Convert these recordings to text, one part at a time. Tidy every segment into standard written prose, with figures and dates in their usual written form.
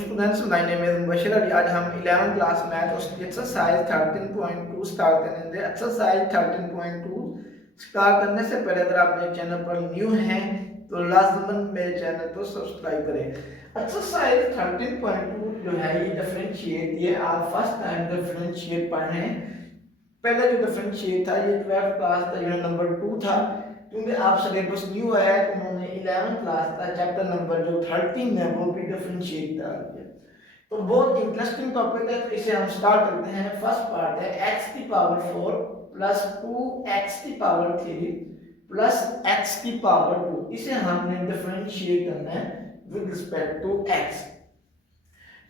students, my name is Mubashir Ali. आज हम 11th class math उसकी एक्सरसाइज 13.2 स्टार्ट करेंगे। एक्सरसाइज 13.2 स्टार्ट करने से पहले अगर आप मेरे चैनल पर न्यू हैं तो लाजमन मेरे चैनल को सब्सक्राइब करें। एक्सरसाइज 13.2 जो है ये डिफरेंशिएट, ये आप फर्स्ट टाइम डिफरेंशिएट पढ़ रहे हैं। पहले जो डिफरेंशिएट था ये 12th क्लास का यूनिट नंबर 2 था। क्योंकि आप सिलेबस न्यू है तो उन्होंने 11th क्लास का चैप्टर नंबर जो 13 है वो भी डिफरेंशिएट डाल दिया। तो बहुत इंटरेस्टिंग टॉपिक है, तो इसे हम स्टार्ट करते हैं। फर्स्ट पार्ट है x की पावर 4 प्लस 2x की पावर 3 प्लस x की पावर 2। इसे हमने डिफरेंशिएट करना है विद रिस्पेक्ट टू x।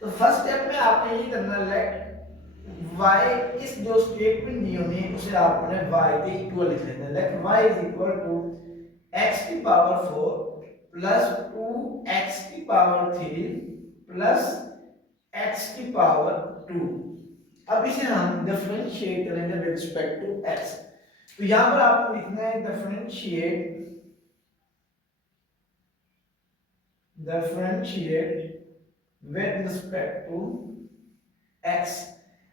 तो फर्स्ट स्टेप में आपने ये करना है, लेट y, इस जो स्टेटमेंट दी हुई है उसे आपने y के इक्वल लिख लेना है। Let y is equal to x की पावर 4 प्लस 2x की पावर 3 प्लस x की पावर 2। अब इसे हम डिफरेंशिएट करेंगे विद रिस्पेक्ट टू x। तो यहां पर आपको लिखना है differentiate with respect to x।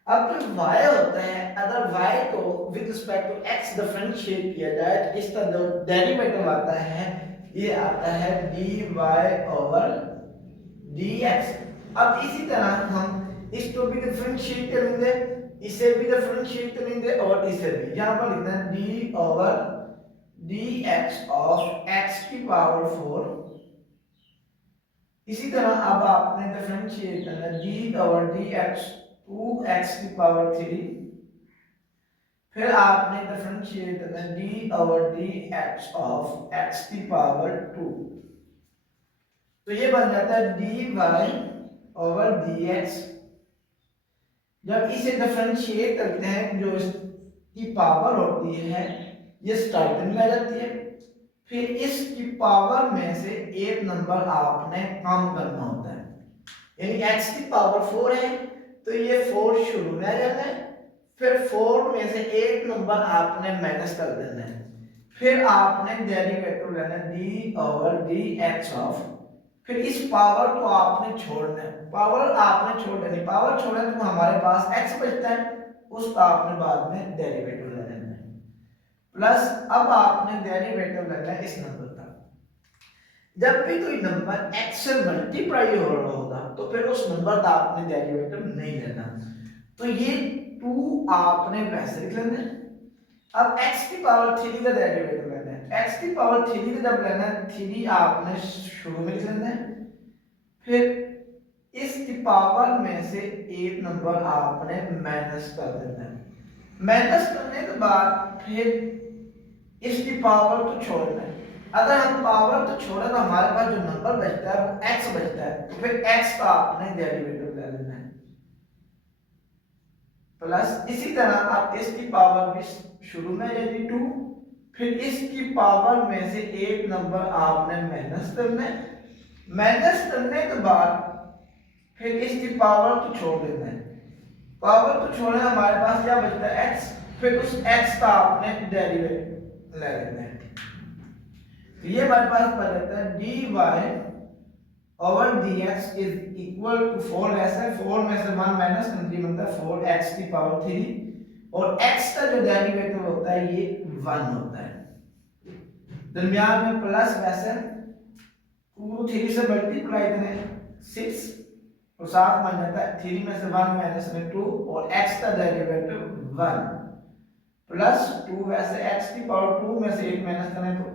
अब जो y होता है, अगर y को with respect to x differentiate किया जाए तो इसका जो डेरिवेटिव आता है ये आता है dy ओवर dx। अब इसी तरह हम इसको भी डिफरेंशिएट करेंगे, इसे भी डिफरेंशिएट करेंगे और इसे भी। यहां पर लिखना है d over dx of x की पावर 4। इसी तरह अब आपने डिफरेंशिएट करना है d ओवर dx 2x की पावर 3। फिर आपने डिफरेंशिएट करना है d over dx of x की पावर 2। तो ये बन जाता है dy ओवर dx। जब इसे डिफरेंशिएट करते हैं जो इसकी पावर होती है ये स्टार्टिंग में आ जाती है। फिर इसकी पावर में से एक नंबर आपने कम करना होता है, यानी x की पावर 4 है तो ये 4 शुरू में आ जाना है। फिर 4 में से एक नंबर आपने माइनस कर देना है। फिर आपने डेरिवेटिव लेना है d ओवर dx ऑफ, फिर इस पावर को आपने छोड़ना है। पावर आपने छोड़ देनी, पावर छोड़े तो हमारे पास x बचता है, उसका आपने बाद में डेरिवेटिव ले लेना है। प्लस अब आपने डेरिवेटिव लेना है इस नंबर का। जब भी कोई नंबर x से मल्टीप्लाई हो रहा होगा तो फिर उस नंबर का आपने डेरिवेटिव नहीं लेना। तो ये 2 आपने वैसे लिख लेना है। अब x की पावर 3 का डेरिवेटिव लेना है। x की पावर 3 का जब लेना है 3 आपने शुरू में लिख लेना है। फिर इसकी पावर में से एक नंबर आपने माइनस कर देना है। माइनस करने के बाद फिर इसकी पावर तो छोड़ना है। अगर हम पावर तो छोड़े तो हमारे पास जो नंबर बचता है वो x बचता है। तो फिर x का आपने डेरिवेटिव ले लेना है। प्लस इसी तरह आप इसकी पावर भी शुरू में यदि 2, फिर इसकी पावर में से एक नंबर आपने माइनस करना है। माइनस करने के बाद फिर इसकी पावर तो छोड़ देना है। पावर तो छोड़े हमारे पास क्या बचता है x, फिर उस x का आपने डेरिवेटिव ले लेना है। तो ये हमारे पास बन जाता है dy over dx is equal to 4। ऐसे 4 में से 1 माइनस करके बनता है 4x की पावर 3 और x का जो डेरिवेटिव होता है ये 1 होता है। दरमियान में प्लस, वैसे 2 3 से मल्टीप्लाई करें 6 और 7 बन जाता है 3 में से 1 माइनस में 2 और x का डेरिवेटिव 1 प्लस 2। वैसे x की पावर 2 में से 1 माइनस करें तो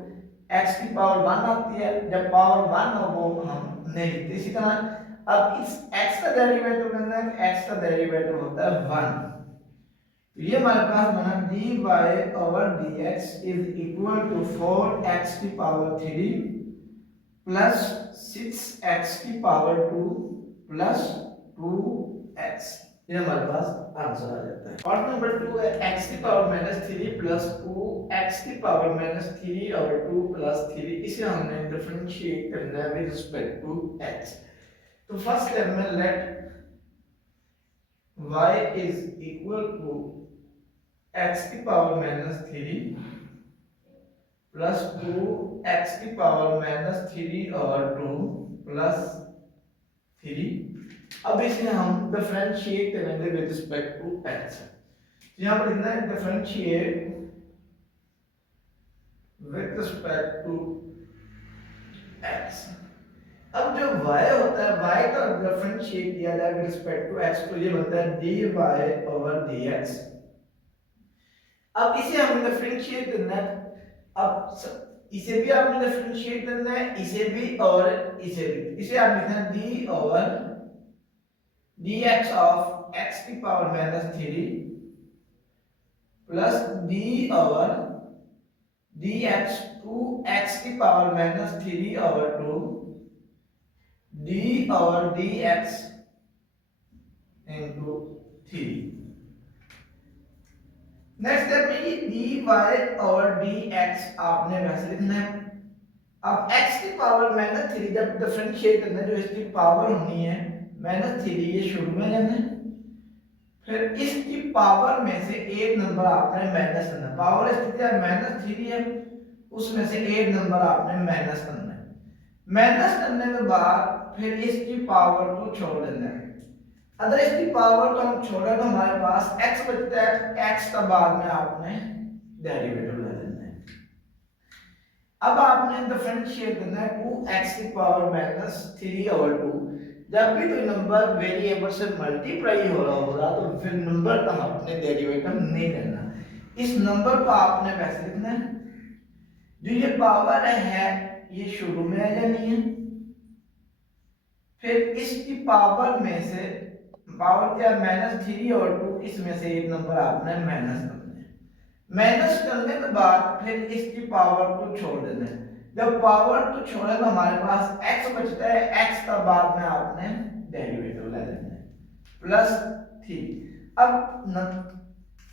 x की पावर 1 आती है। जब पावर 1 हो वो हम नहीं लिखते। इसी तरह अब इस x का डेरिवेटिव करना है, x का डेरिवेटिव होता है 1। तो ये हमारे पास बना dy over dx is equal to 4x की पावर 3 प्लस 6x की पावर 2 प्लस 2x। ये हमारे पास आंसर आ जाता है। और नंबर 2 है x की पावर -3 प्लस 2x की पावर -3 और 2 प्लस 3। इसे हमने डिफरेंशिएट करना है विद रिस्पेक्ट टू x। तो फर्स्ट स्टेप में let y is equal to x की पावर -3 प्लस 2x की पावर -3 और 2 प्लस 3। अब इसे हम डिफरेंशिएट करेंगे विद रिस्पेक्ट टू x। यहाँ पर लिखना है differentiate with respect to x। अब जो y होता है, y का डिफरेंशिएट किया जाए विद रिस्पेक्ट टू x, तो ये बनता है dy/dx। अब इसे हम डिफरेंशिएट करना है। अब इसे भी आपने डिफरेंशिएट करना है, इसे भी और इसे भी। इसे आप लिखना है d/dx ऑफ x की power -3 plus d/dx to x की power -3/2 d/dx into 3। Next step में ये dy/dx आपने वैसे लिखना है। अब x की पावर -3 जब डिफरेंशिएट करना है, जो इसकी पावर होनी है -3, ये शुरू में लेना है। फिर इसकी पावर में से एक नंबर आपने माइनस करना है। पावर इसकी क्या है, -3 है, उसमें से एक नंबर आपने माइनस करना है। माइनस करने के बाद फिर इसकी पावर को छोड़ देना है। अगर इसकी पावर को हम छोड़े तो हमारे पास x बचता है, x का बाद में आपने डेरिवेटिव ले लेना है। अब आपने डिफरेंशिएट करना है 2x की पावर -3/2। जब भी कोई नंबर वेरिएबल से मल्टीप्लाई हो रहा होगा तो फिर नंबर का आपने डेरिवेटिव नहीं लेना। इस नंबर को आपने वैसे लिखना है। जो ये पावर है ये शुरू में आ जानी है। फिर इसकी पावर में से, पावर क्या -3 और 2, इसमें से एक नंबर आपने माइनस करना है। माइनस करने के बाद फिर इसकी पावर को छोड़ देना है। जब पावर को छोड़े तो हमारे पास x बचता है, x का बाद में आपने डेरिवेटिव ले लेना है +3। अब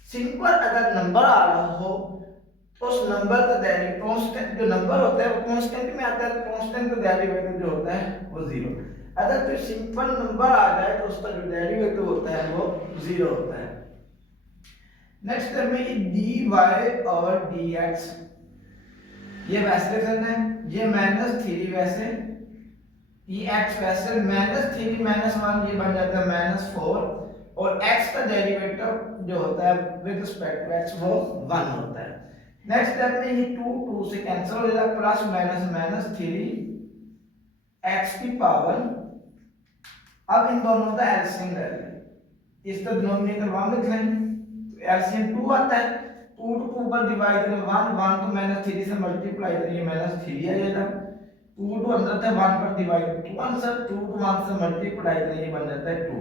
सिंपल अगर नंबर आ रहा हो तो उस नंबर का डेरिवेटिव कांस्टेंट, जो नंबर होता है वो कांस्टेंट में आता है, तो कांस्टेंट का डेरिवेटिव जो होता है वो 0। अगर कोई सिंपल नंबर आ जाए तो उसका जो डेरिवेटिव होता है वो 0 होता है। नेक्स्ट स्टेप में ये dy/dx, ये वैसे करना है। ये -3 वैसे, ये x वैसे, -3 -1 ये बन जाता है -4, और x का डेरिवेटिव जो होता है विद रिस्पेक्ट टू x वो 1 होता है। नेक्स्ट स्टेप में ये 2 से कैंसिल हो जाएगा, प्लस -3 x की पावर। अब इन दोनों का एलसीएम ले लें। इसका डिनोमिनेटर 1 लिख लें, तो एलसीएम 2 आता है। 2 को ऊपर डिवाइड करें 1, 1 को -3 से मल्टीप्लाई करें, -3 आ जाएगा। 2 को अंदर था 1 पर डिवाइड, 2 आंसर, 2 को 1 से मल्टीप्लाई करें, ये बन जाता है 2।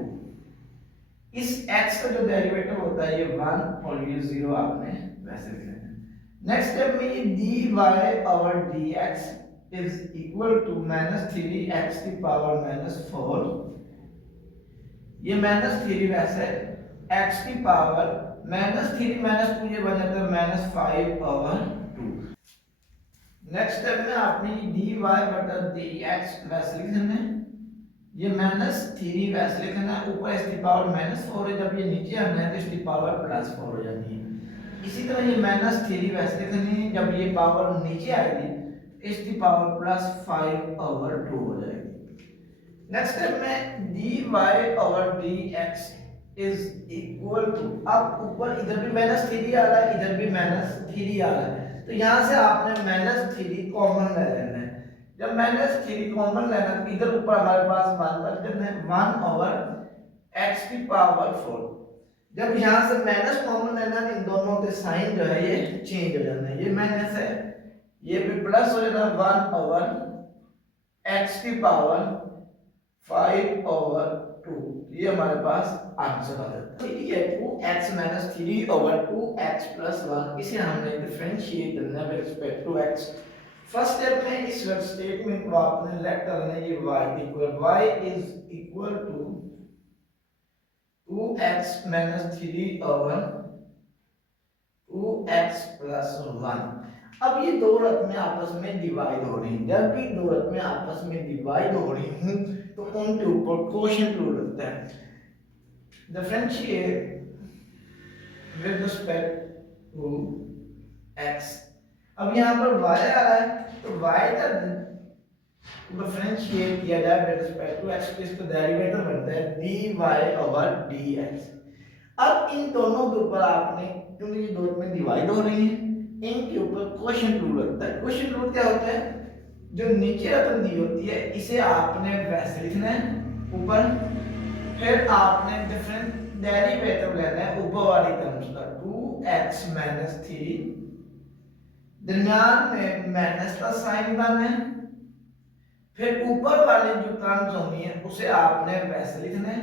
इस x का जो डेरिवेटिव होता है ये 1 और ये 0 आपने वैसे लिख लेना है। नेक्स्ट स्टेप में ये dy/dx is equal to -3x की पावर -4, ये -3 वैसे, x की पावर -3 -2 ये बन जाता है -5/2। नेक्स्ट स्टेप में आपने dy/dx वैसे लिखना है। ये -3 वैसे लिखना है, ऊपर इसकी पावर -4 है, जब ये नीचे आना है तो इसकी पावर +4 हो जाती है। इसी तरह ये -3 वैसे लिखनी है, जब ये पावर नीचे आएगी तो इसकी पावर +5/2 हो जाएगी। नेक्स्ट स्टेप में dy/dx इज इक्वल टू, अब ऊपर इधर भी -3 आ रहा है, इधर भी -3 आ रहा है, तो यहां से आपने -3 कॉमन ले लेना है। जब -3 कॉमन लेना तो इधर ऊपर हमारे पास 1 बच जाना है, 1/x की पावर 4। जब यहां से माइनस कॉमन लेना तो इन दोनों के साइन जो है ये चेंज हो जाना है, ये माइनस है, ये भी प्लस हो जाना है, 1/x की पावर 5/2। ये हमारे पास आंसर आ जाता है। ये 2x - 3/2x + 1, इसे हमने डिफरेंशिएट करना है with respect to x। First step में इस स्टेटमेंट को आपने लेट करना है, ये y is equal to 2x - 3/2x + 1। अब ये दो रकमें आपस में डिवाइड हो रही हैं। जब भी दो रकमें आपस में डिवाइड हो रही हूं तो उनके ऊपर कोशेंट रूल लगता है। Differentiate with respect to x। अब यहाँ पर y आ रहा है तो y का डिफरेंशिएट किया जाए विद रिस्पेक्ट टू एक्स, इसका डेरिवेटिव बनता है dy/dx। अब इन दोनों के ऊपर आपने, क्योंकि ये दो में डिवाइड हो रही हैं, इनके ऊपर क्वोशिएंट रूल लगता है। क्वोशिएंट रूल क्या होता है, जो नीचे रकम दी होती है इसे आपने वैसे लिखना है ऊपर, फिर आपने डिफरेंट डेरिवेटिव लेना है ऊपर वाली टर्म्स का 2x - 3, दरमियान में माइनस का साइन डालना है, फिर ऊपर वाली जो टर्म्स होनी है उसे आपने वैसे लिखना है,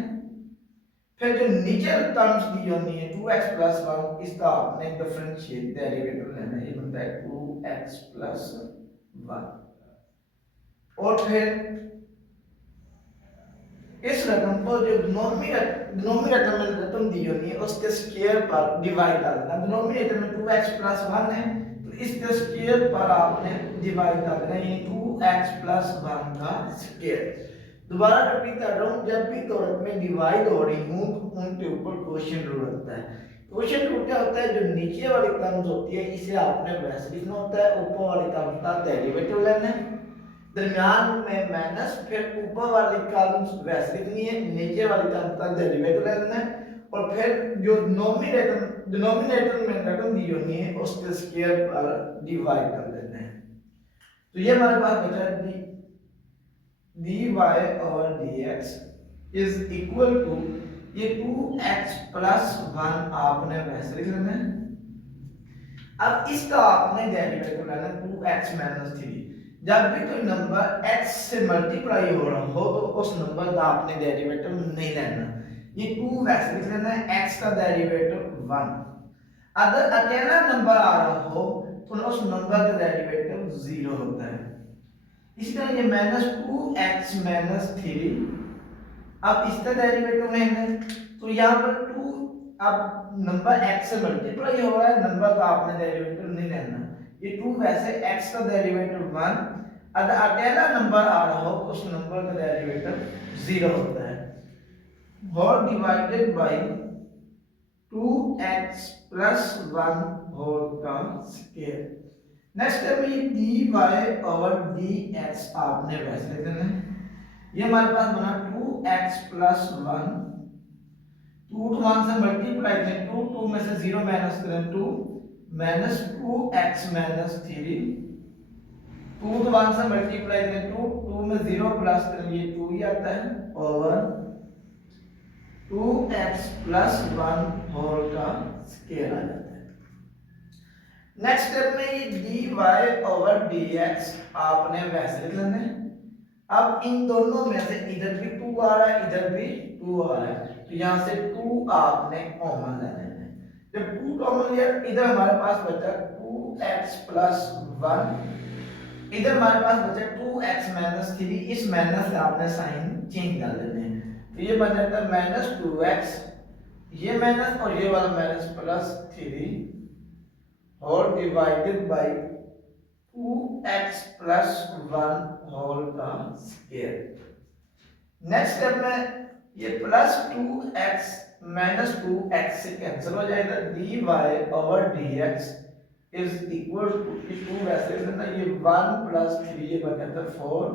फिर जो नीचे टर्म्स दी होनी है 2x + 1, इसका आपने डिफरेंशिएट डेरिवेटिव लेना है, ये बनता है 2x + 1। और फिर इस रकम को जो डिनोमिनेटर में रकम दी होनी है उसके स्क्वायर पर डिवाइड डालना। डिनोमिनेटर में 2x + 1 है तो इसके स्क्वायर पर आपने डिवाइड डालना, ये 2x + 1 का स्क्वायर। दोबारा रिपीट कर रहा हूँ, जब भी दो रकमें डिवाइड हो रही हूँ तो उनके ऊपर क्वोशिएंट रूल होता है। क्वोशिएंट रूल क्या होता है, जो नीचे वाली टर्म्स होती है इसे आपने वैसे लिखना होता है, ऊपर वाली टर्म्स का डेरिवेटिव लेना है, दरमियान में माइनस, फिर ऊपर वाली टर्म्स वैसे लिखनी है, नीचे वाली टर्म का डेरिवेटिव लेना है, और फिर जो डिनोमिनेटर में रकम दी होनी है उसके स्क्वायर पर डिवाइड कर देना है। तो ये हमारे पास बचा dy/dx इज इक्वल टू, ये 2x + 1 आपने वैसे लिख लेना है। अब इसका आपने डेरिवेटिव लेना है 2x - 3। जब भी कोई नंबर x से मल्टीप्लाई हो रहा हो तो उस नंबर का आपने डेरिवेटिव नहीं लेना, ये 2 वैसे लिख लेना है, x का डेरिवेटिव 1। अगर अकेला नंबर आ रहा हो तो उस नंबर का डेरिवेटिव 0 होता है। इसी तरह ये -2x - 3, अब इसका डेरिवेटिव लेना है तो यहाँ पर 2, अब नंबर x से मल्टीप्लाई हो रहा है, नंबर का आपने डेरिवेटिव नहीं लेना, ये 2 वैसे x का डेरिवेटिव 1, अगर अकेला नंबर आ रहा हो तो उस नंबर का डेरिवेटिव 0 होता है, और डिवाइडेड बाय 2x + 1 होल का स्क्वायर। नेक्स्ट है भाई dy/dx आपने वैसे लिख देना है, ये हमारे पास बना 2x + 1, 2 to 1 से मल्टीप्लाई करें, 2 2 में से 0 माइनस करें 2 -2x - 3, 2 to 1 से मल्टीप्लाई करें 2 2 में 0 प्लस करें ये 2 ही आता है, ओवर 2x + 1 होल का स्क्वायर आ जाता है। नेक्स्ट स्टेप में ये dy/dx आपने वैसे लिख लेना है। अब इन दोनों में से इधर भी 2 आ रहा है, इधर भी 2 आ रहा है, तो यहां से 2 आपने कॉमन ले लेना है। जब 2 कॉमन लिया इधर हमारे पास बचा 2x + 1, इधर हमारे पास बचा 2x - 3, इस माइनस से आपने साइन चेंज कर देने हैं, तो ये बन जाता है -2x, ये माइनस और ये वाला माइनस +3 और डिवाइडेड बाय 2x + 1 होल का स्क्वायर। नेक्स्ट स्टेप में ये +2x -2x से कैंसिल हो जाएगा, dy/dx इज इक्वल टू, ये 2 वैसे लिखना, ये 1 + 3 ये बन जाता है 4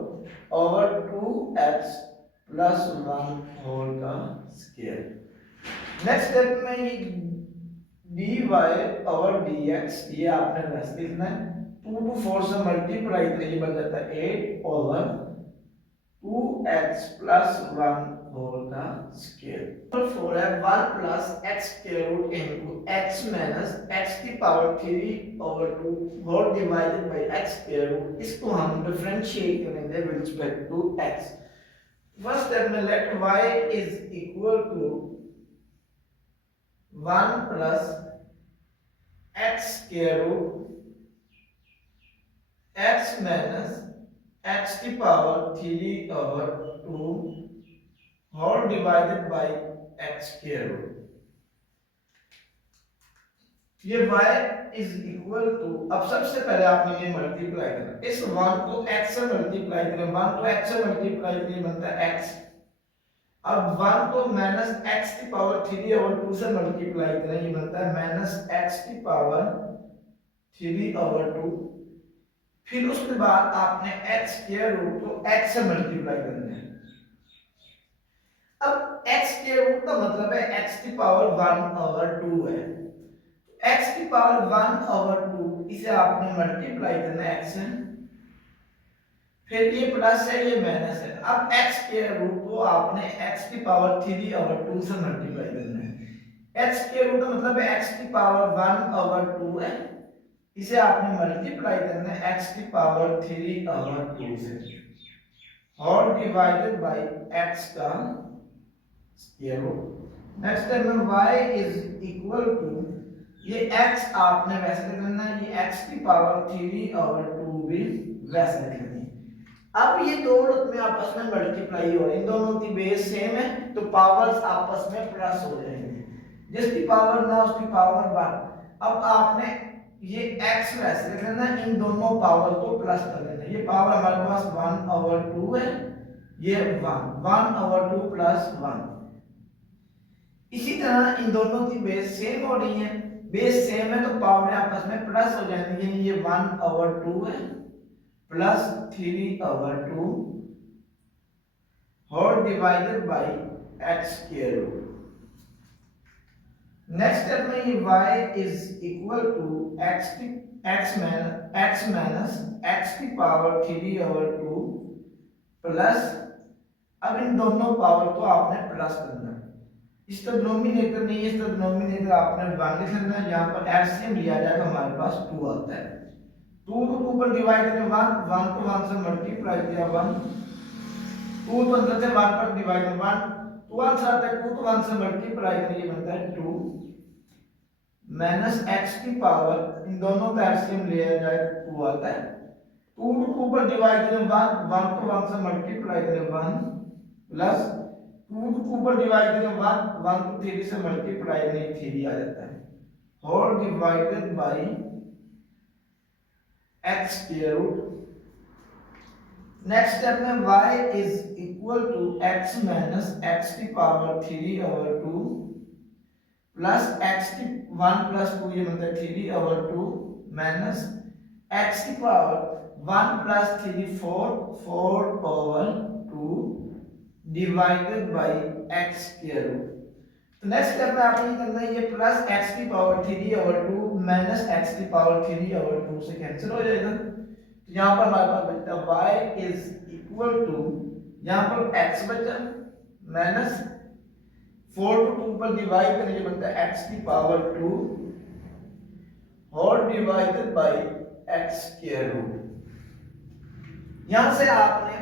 ओवर 2x + 1 होल का स्क्वायर। नेक्स्ट स्टेप में ये dy/dx ये आपने वैसे लिखना है, 2 to 4 से मल्टीप्लाई करें ये बन जाता है 8 ओवर 2x + 1 होल का स्क्वायर। और 4 है 1 + x square root into x - x की power 3 over 2 whole divided by x square root, इसको हम डिफरेंशिएट करेंगे with respect to x। First step में let y is equal to 1 + x square root x - x की power 3 over 2 whole divided by x square root. ये y is equal to, अब सबसे पहले आपने ये मल्टीप्लाई करना, इस 1 को x से मल्टीप्लाई करें, 1 को x से मल्टीप्लाई करें बनता है x, अब 1 को -x की पावर 3 ओवर 2 से मल्टीप्लाई करें, ये बनता है -x की पावर 3 ओवर 2, फिर उसके बाद आपने x स्क्वायर रूट को x से मल्टीप्लाई करना है। अब x स्क्वायर रूट का मतलब है x की पावर 1/2 है। x की पावर 1/2 इसे आपने मल्टीप्लाई करना है x से, फिर ये प्लस है ये माइनस है। अब x स्क्वायर रूट को आपने x की पावर 3/2 से मल्टीप्लाई करना है। x स्क्वायर रूट का मतलब है x की पावर 1/2 है, इसे आपने मल्टीप्लाई करना है x की पावर 3/2 से और डिवाइडेड बाय x का स्क्वायर रूट। नेक्स्ट स्टेप में y इज इक्वल टू, ये x आपने वैसे करना है, ये x की पावर 3/2 भी वैसे लिखनी है। अब ये दोनों में आपस में मल्टीप्लाई हो रहे हैं, इन दोनों की बेस सेम है तो पावर्स आपस में प्लस हो जाएंगे, जिसकी पावर ना उसकी पावर 1। अब आपने ये x वैसे लिखना है, इन दोनों पावर को प्लस कर देना। ये पावर हमारे पास 1/2 है, ये 1/2 प्लस 1। इसी तरह इन दोनों की बेस सेम हो रही है, बेस सेम है तो पावर आपस में प्लस हो जाएंगी, यानी ये 1/2 है प्लस 3/2 और divided by x square root. Next step में ये y is equal to x minus x की पावर 3/2 प्लस, अब इन दोनों पावर को आपने प्लस करना है। इसका डिनोमिनेटर नहीं है, इसका डिनोमिनेटर आपने 1 लिख लेना है। यहाँ पर एलसीएम लिया जाए तो हमारे पास 2 आता है। 2 को 2 पर डिवाइड करें 1 को 1 से मल्टीप्लाई किया 1, 2 तो अंदर से 1 पर डिवाइड 1, 2 आंसर आता है 2 को 1 से मल्टीप्लाई करें, ये बनता है 2 माइनस x की पावर, इन दोनों का एलसीएम लिया जाए तो 2 आता है। 2 को 2 पर डिवाइड करें 1 को 1 से मल्टीप्लाई करें 1 प्लस 2 को 2 पर डिवाइड करें 1 को 3 से मल्टीप्लाई करें 3 आ जाता है और divided by x square root. Next step में y is equal to x minus x की पावर 3/2 प्लस x की 1 प्लस 2, ये मतलब 3/2 माइनस x की power 1 plus 3 4/2 divided by x square root. तो नेक्स्ट स्टेप में आपने ये करना है, ये प्लस x की पावर 3/2 माइनस x की पावर 3/2 से कैंसिल हो जाएगा। तो यहाँ पर हमारे पास बचता है y इज इक्वल टू, यहाँ पर x बचा माइनस 4 को 2 पर डिवाइड करें, ये बनता है x की पावर 2 और divided by x square root. यहां से आपने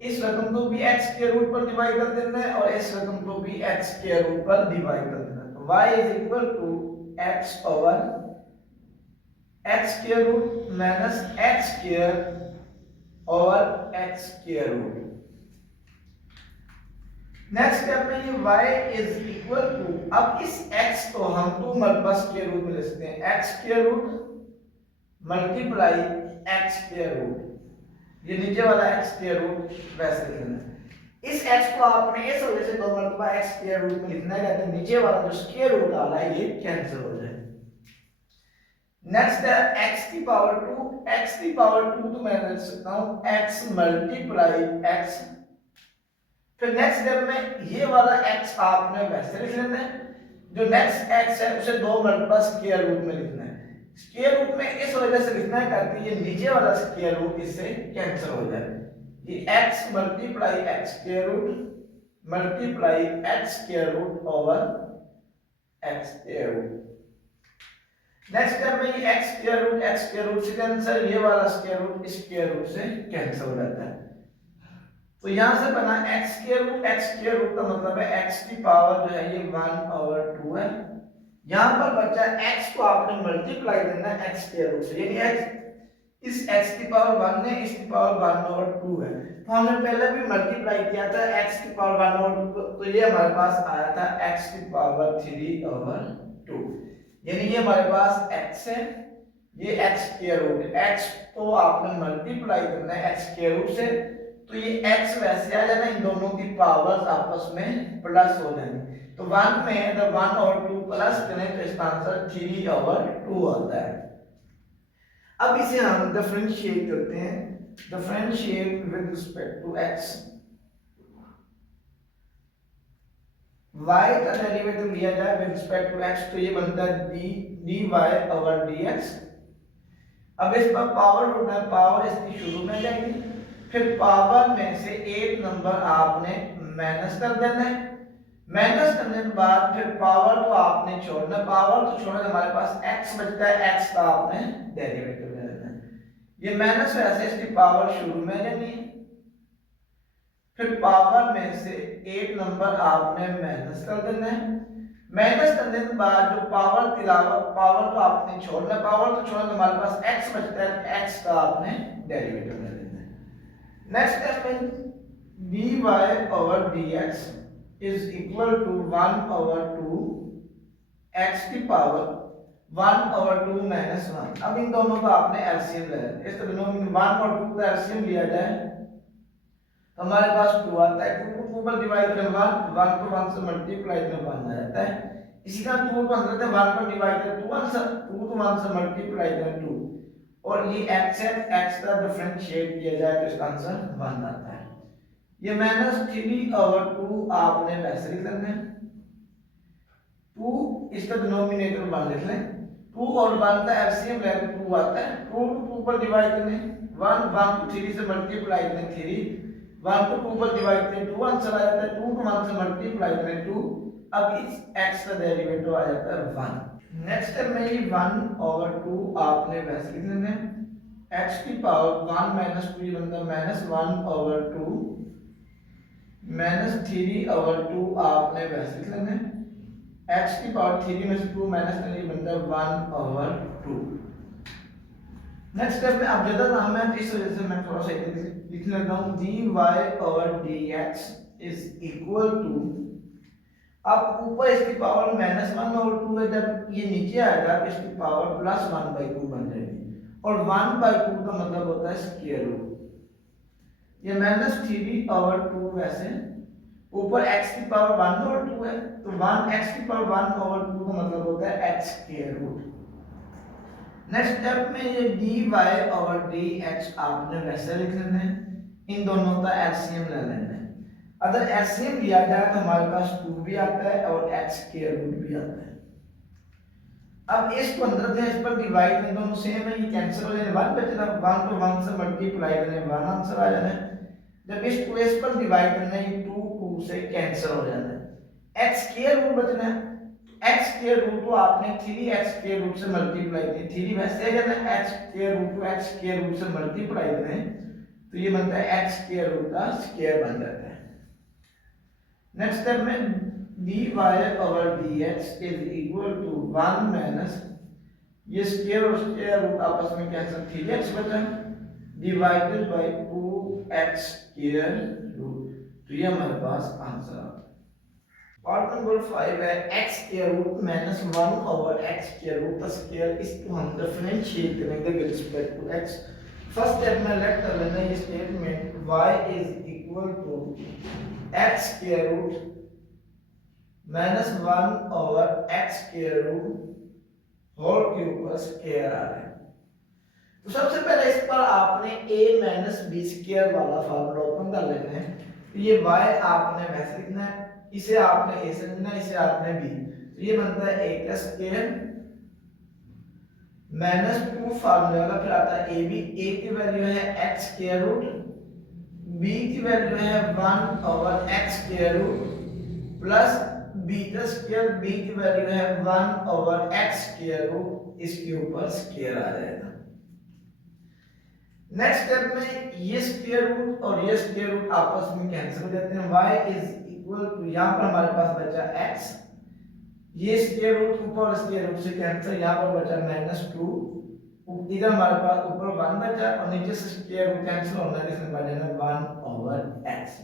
इस रकम को भी x स्क्वायर रूट पर डिवाइड कर देना है और इस रकम को भी x स्क्वायर रूट पर डिवाइड कर देना है। तो y is equal to x power x square root minus x square और x square root. Next step में ये y इज इक्वल टू, अब इस x को हम 2 मल्टीप्लाई स्क्वायर रूट में ले सकते हैं, x square root multiply x square root, ये नीचे वाला x स्क्वायर रूट वैसे लिखना है। इस x को आपने इस वजह से 2 मल्टीप्लाई x स्क्वायर रूट में लिखना है ताकि नीचे वाला जो स्क्वायर रूट आ रहा है ये कैंसिल हो जाए। नेक्स्ट है x की पावर 2, x की पावर 2 तो मैं लिख सकता हूं x मल्टीप्लाई x। फिर नेक्स्ट स्टेप में ये वाला x आपने वैसे लिख लेना है, जो नेक्स्ट x है उसे 2 मल्टीप्लाई स्क्वायर रूट में लिखना है। स्क्वायर रूट में इस वजह से लिखना है ताकि ये नीचे वाला स्क्वायर रूट इससे कैंसिल हो जाए। ये x multiply x square root multiply x square root over x square root. Next step में ये x स्क्वायर रूट से कैंसिल, ये वाला स्क्वायर रूट इस स्क्वायर रूट से कैंसिल हो जाता है। तो यहां से बना x स्क्वायर रूट का मतलब है x की पावर जो है ये 1/2 है। यहां पर बचा x को आपने मल्टीप्लाई करना है x स्क्वायर रूट से, यानी x इस x की पावर 1 है, इसकी पावर 1/2 है। तो हमने पहले भी मल्टीप्लाई किया था x की पावर 1/2, तो ये हमारे पास आया था x की पावर 3/2, यानी ये हमारे पास x है, ये x स्क्वायर रूट है। x को आपने मल्टीप्लाई करना है x स्क्वायर रूट से, तो ये x वैसे आ जाना, इन दोनों की पावर्स आपस में प्लस हो जाएंगी। तो 1 में अगर 1 और 2 प्लस करें तो इसका आंसर 3/2 आता है। अब इसे हम डिफरेंशिएट करते हैं, differentiate with respect to x। y का डेरिवेटिव लिया जाए विद रिस्पेक्ट टू x तो ये बनता है dy ओवर dx। अब इस पर पावर उठना है, पावर इसकी शुरू में जाएगी, फिर पावर में से एक नंबर आपने माइनस कर देना है, माइनस करने के बाद फिर पावर तो आपने छोड़ना, पावर तो छोड़ने हमारे पास x बचता है, x का आपने डेरिवेटिव ले लेना है। ये माइनस वैसे इसकी पावर शुरू में जानी है, फिर पावर में से एक नंबर आपने माइनस कर देना है, माइनस करने के बाद जो पावर तिलावा, पावर तो आपने छोड़ना, पावर तो छोड़ना हमारे पास x बचता है, x का आपने डेरिवेटिव ले लेना है। नेक्स्ट स्टेप में dy over dx is equal to 1 over 2 x की पावर 1 ओवर 2 माइनस 1। अब इन दोनों का आपने एलसीएम लेना है, इस दोनों में 1 और 2 का एलसीएम लिया जाए तो हमारे पास 2 आता है, 2 को 2 पर डिवाइड करें 1, 1 को 1 से मल्टीप्लाई करें 1 आ जाता है। इसी तरह 2 को अंदर से 1 पर डिवाइड करें 2 1 से 2 को 1 से मल्टीप्लाई करें 2, और ये x है, x का डिफरेंशिएट किया जाए तो इसका आंसर 1 आता है। ये -3 ओवर 2 आपने वैसे लिख लेना है, 2 इसका डिनोमिनेटर 1 लिख लें, 2 और 1 का एलसीएम ले 2 आता है, 2 को 2 पर डिवाइड करें 1, 1 को 3 से मल्टीप्लाई करें 3, 1 को 2 पर डिवाइड करें 2 आंसर आ जाता है, 2 को 1 से मल्टीप्लाई करें 2, अब इस x का डेरिवेटिव आ जाता है 1। नेक्स्ट स्टेप में ये 1 ओवर 2 आपने वैसे लिख लेना है, x की पावर 1 माइनस 2 ये बनता है -1 ओवर 2 -3 ओवर 2 आपने वैसे लिख लेना है, x की पावर 3 में से 2 माइनस करने बनता है 1 ओवर 2। नेक्स्ट स्टेप में अब ज्यादा नाम है तो इस वजह से मैं थोड़ा सा लिख लेता हूं, dy over dx is equal to, अब ऊपर इसकी पावर -1 ओवर 2 है, जब ये नीचे आएगा तो इसकी पावर +1/2 बन जाएगी, और 1/2 का मतलब होता है स्क्वायर रूट। ये -3 ओवर 2 वैसे ऊपर x की पावर 1 ओवर 2 है तो 1x की पावर 1 ओवर 2 का मतलब होता है x square root. Next step में ये dy ओवर dx आपने वैसे लिख लेना है, इन दोनों का एलसीएम ले लेना है। अगर एलसीएम लिया जाए तो हमारे पास 2 भी आता है और x स्क्वायर रूट भी आता है। अब इसको अंदर से इस पर डिवाइड करें, दोनों सेम है, ये कैंसिल हो जाने 1 बचेगा, 1 को 1 से मल्टीप्लाई करें 1 आंसर आ जाना है। जब इसको इस पर डिवाइड करना है, ये 2 2 से कैंसिल हो जाना है, x स्क्वायर रूट बचना है, x स्क्वायर रूट तो आपने 3x स्क्वायर रूट से मल्टीप्लाई करें, 3 वैसे अगर ना x स्क्वायर रूट को x स्क्वायर रूट से मल्टीप्लाई करें तो ये बनता है x स्क्वायर रूट का स्क्वायर बन जाता है। नेक्स्ट स्टेप में dy over dx is equal to 1 minus, ये स्क्वायर और स्क्वायर रूट आपस में कैंसिल, 3x बचा divided by 2x square root, तो ये हमारे पास आंसर आ गया। पार्ट नंबर 5 है x square root -1 over x square root का स्क्वायर, इसको हम डिफरेंशिएट करेंगे with respect to x। First step में लेट कर लेना ये statement y is equal to x square root -1 over x square root whole के ऊपर स्क्वायर आ रहा है। तो सबसे पहले इस पर आपने a b स्क्वायर वाला फार्मूला ओपन कर लेना है, तो ये y आपने वैसे लिखना है, इसे आपने a समझना है, इसे आपने b, तो ये बनता है a का स्क्वायर -2 फार्मूला वाला, फिर आता है ab, a की वैल्यू है x स्क्वायर रूट, b की वैल्यू है 1 over x square root plus b का स्क्वायर, b की वैल्यू है 1 ओवर x स्क्वायर रूट, इसके ऊपर स्क्वायर आ जाएगा। नेक्स्ट स्टेप में ये स्क्वायर रूट और ये स्क्वायर रूट आपस में कैंसिल हो जाते हैं, y इज इक्वल टू, यहां पर हमारे पास बचा x, ये स्क्वायर रूट ऊपर और स्क्वायर रूट से कैंसिल, यहां पर बचा -2, इधर हमारे पास ऊपर 1 बचा और नीचे से स्क्वायर रूट कैंसिल होना है, इसमें बच जाएगा 1 ओवर x।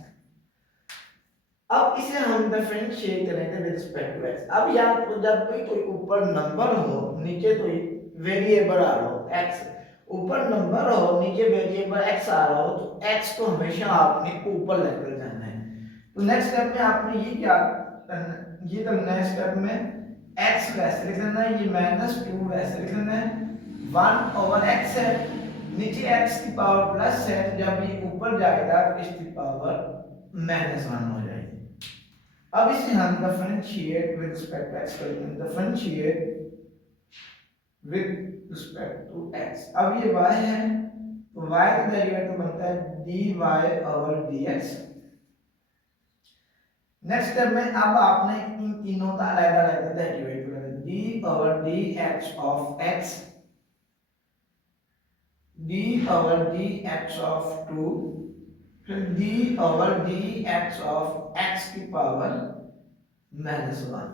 अब इसे हम डिफरेंशिएट करेंगे विद रिस्पेक्ट टू x। अब याद रखो जब कोई ऊपर नंबर हो नीचे कोई वेरिएबल आ रहा हो x, ऊपर नंबर हो नीचे वेरिएबल x आ रहा हो तो x को हमेशा आपने ऊपर लेकर जाना है। तो नेक्स्ट स्टेप में आपने ये क्या करना, ये करना है स्टेप में x वैसे लिख लेना है, ये -2 वैसे लिख लेना है, 1/x है, नीचे x की पावर प्लस है, जब ये ऊपर जाएगा तो इसकी पावर -1 हो जाएगी। अब इसे हम differentiate with respect to x करेंगे, differentiate with respect to x। अब ये y है तो y का डेरिवेटिव बनता है dy/dx। नेक्स्ट स्टेप में अब आपने इन तीनों का अलग-अलग डेरिवेटिव लेना है, d/dx of x, d/dx of 2, फिर d/dx ऑफ x की पावर -1।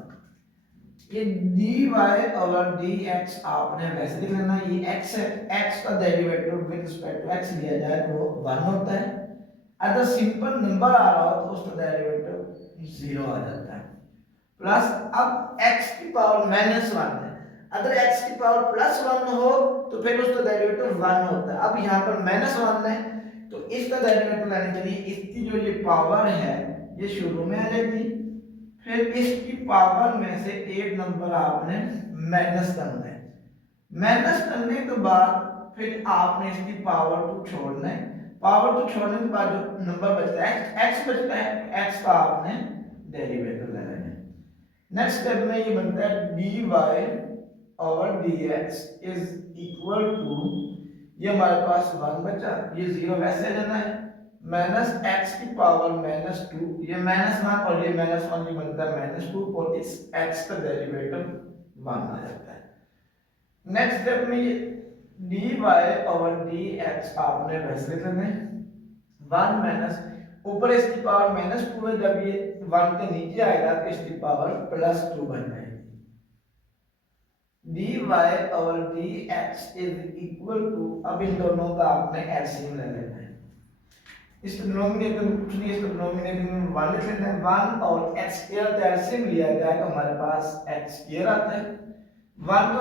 ये dy/dx आपने वैसे लिख लेना, ये x है, x का derivative with respect to x लिया जाए तो 1 होता है, अगर सिंपल नंबर आ रहा हो तो उसका डेरिवेटिव 0 आ जाता है। प्लस अब x की पावर -1 है, अगर x की पावर +1 हो तो फिर उसका डेरिवेटिव 1 होता है। अब यहाँ पर -1 है तो इसका डेरिवेटिव लेने के लिए इसकी जो ये पावर है ये शुरू में आ जाएगी, फिर इसकी पावर में से एक नंबर आपने माइनस करना है, माइनस करने के बाद फिर आपने इसकी पावर टू छोड़ना है, पावर टू छोड़ने के बाद जो नंबर बचता है x बचता है, x का आपने डेरिवेटिव लेना है। नेक्स्ट स्टेप में ये बनता है dy/dx इज इक्वल टू, ये हमारे पास 1 बचा, ये 0 वैसे लेना है, -x की पावर -2, ये -1 और ये -1, ये बनता है -2 और इस x का डेरिवेटिव 1 आ जाता है। नेक्स्ट स्टेप में ये dy/dx आपने वैसे लेना है, 1 माइनस ऊपर इसकी पावर -2 है, जब ये 1 के नीचे आएगा तो इसकी पावर +2 बन जाएगी। dy/dx इज इक्वल टू, अब इन दोनों का आपने एलसीएम ले लेना है, इस डिनोमिनेटर में कुछ नहीं, इस डिनोमिनेटर में 1 लिख लेते हैं, 1 और x² का एलसीएम लिया जाए तो हमारे पास x² आता है, 1 तो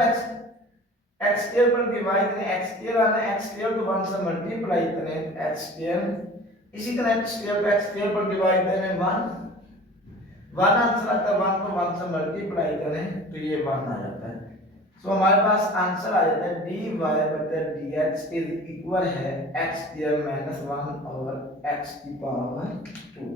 x² पर डिवाइड करें, x² आना है, x² को 1 से मल्टीप्लाई करें x², इसी तरह x² पर डिवाइड करें 1 आंसर आता है, 1 को 1 से मल्टीप्लाई करें तो ये 1 आ जाता है। सो हमारे पास आंसर आ जाता है dy/dx इज इक्वल है x² - 1 और x की पावर 2।